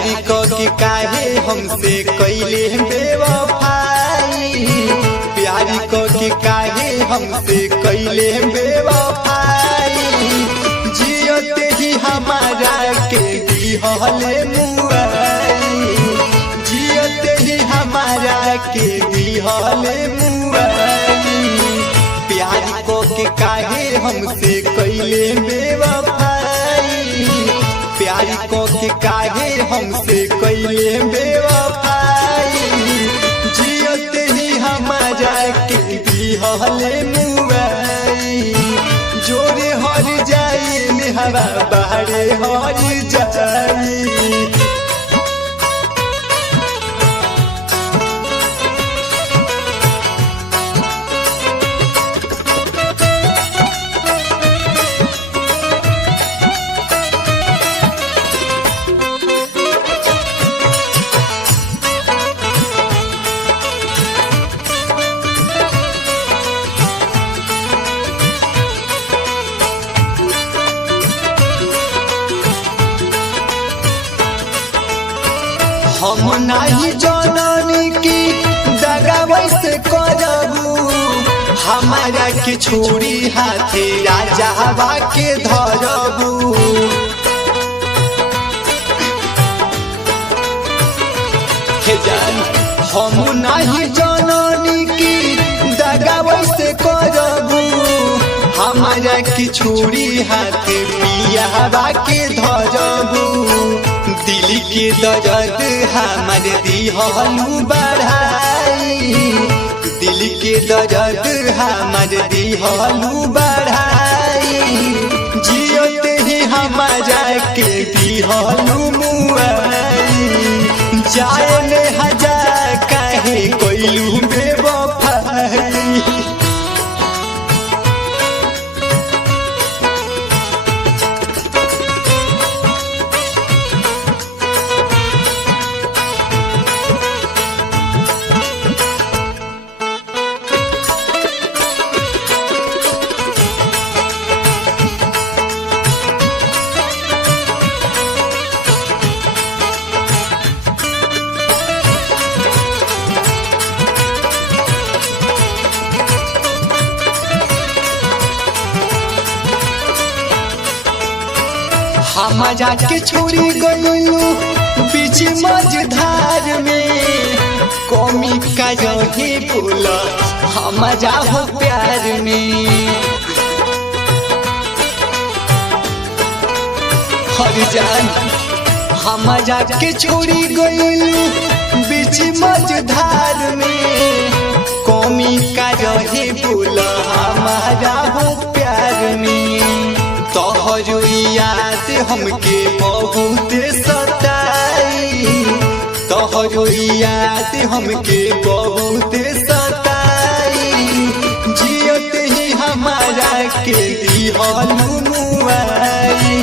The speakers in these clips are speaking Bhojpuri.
प्यारी को के काहे हमसे कैले बेवफाई, प्यारी को के काहे हमसे कैले बेवफाई। जियते ही हमारा के दिहले मुआई, जियते ही हमारा के दिहले मुआई। प्यारी को के काहे हमसे कैले बेवफाई, प्यारी को के काहे हमसे कैले बेवफाई। जियते ही हमारा के दिहले मुआई। जोरे हर जाई में हवा बाहरे हर जाई। हम नहीं जननी की दगा वैसे करबू, हमारा के छोड़ी हाथे राजा हवा के धरबू। हम नहीं जननी की दगा वैसे करबू, हमारा के छोड़ी हाथे पिया हवा के धरबू। दिल के दर्द हमार दिहलू बढ़ाई, दिल के दर्द हमार दिहलू बढ़ाई। जियते ही हमारा के दिहलू मुआई। जाए में हजार काहे कोइलू बेवफाई। हम जाके छोड़ी गलू बीच मझधार में, कौमी का रहे बोला हम जाओ प्यार में। हर जान हम जाके छोड़ी गलू बीच मझधार में, कौमी का रहे बोला हम जाओ प्यार में। तोहरो याद हमके बहुत सताई, तोहरो याद हमके बहुत सताई। जियते ही हमारा के दिहलू मुआई।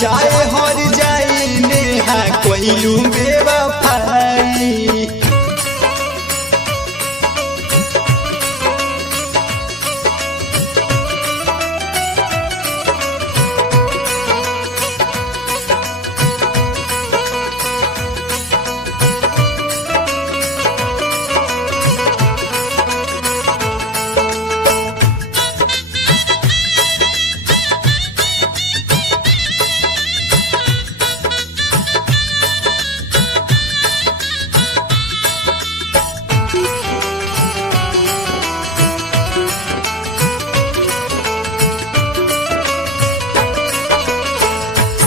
चाहे हर जाई नेहा कोइलू बेवफाई।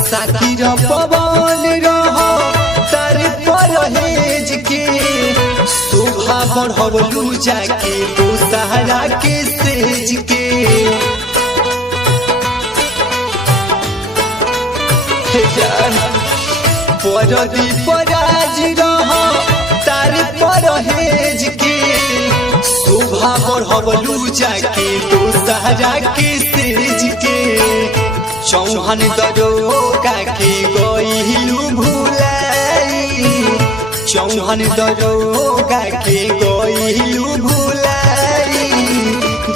साथी पवन रहो तार परहेज के, शोभा बढ़वलू जाके तो सहारा के सेज के। परदी पराज रहो तार परहेज के, शोभा बढ़वलू जाके तो सहारा के सेज के। चौहान दरोगा के गइलू भुलाई, चौहान दरोगा के गइलू भुलाई।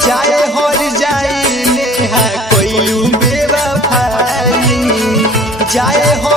जाए हर जाई नेहा कोइलू बेवफाई। जाए हो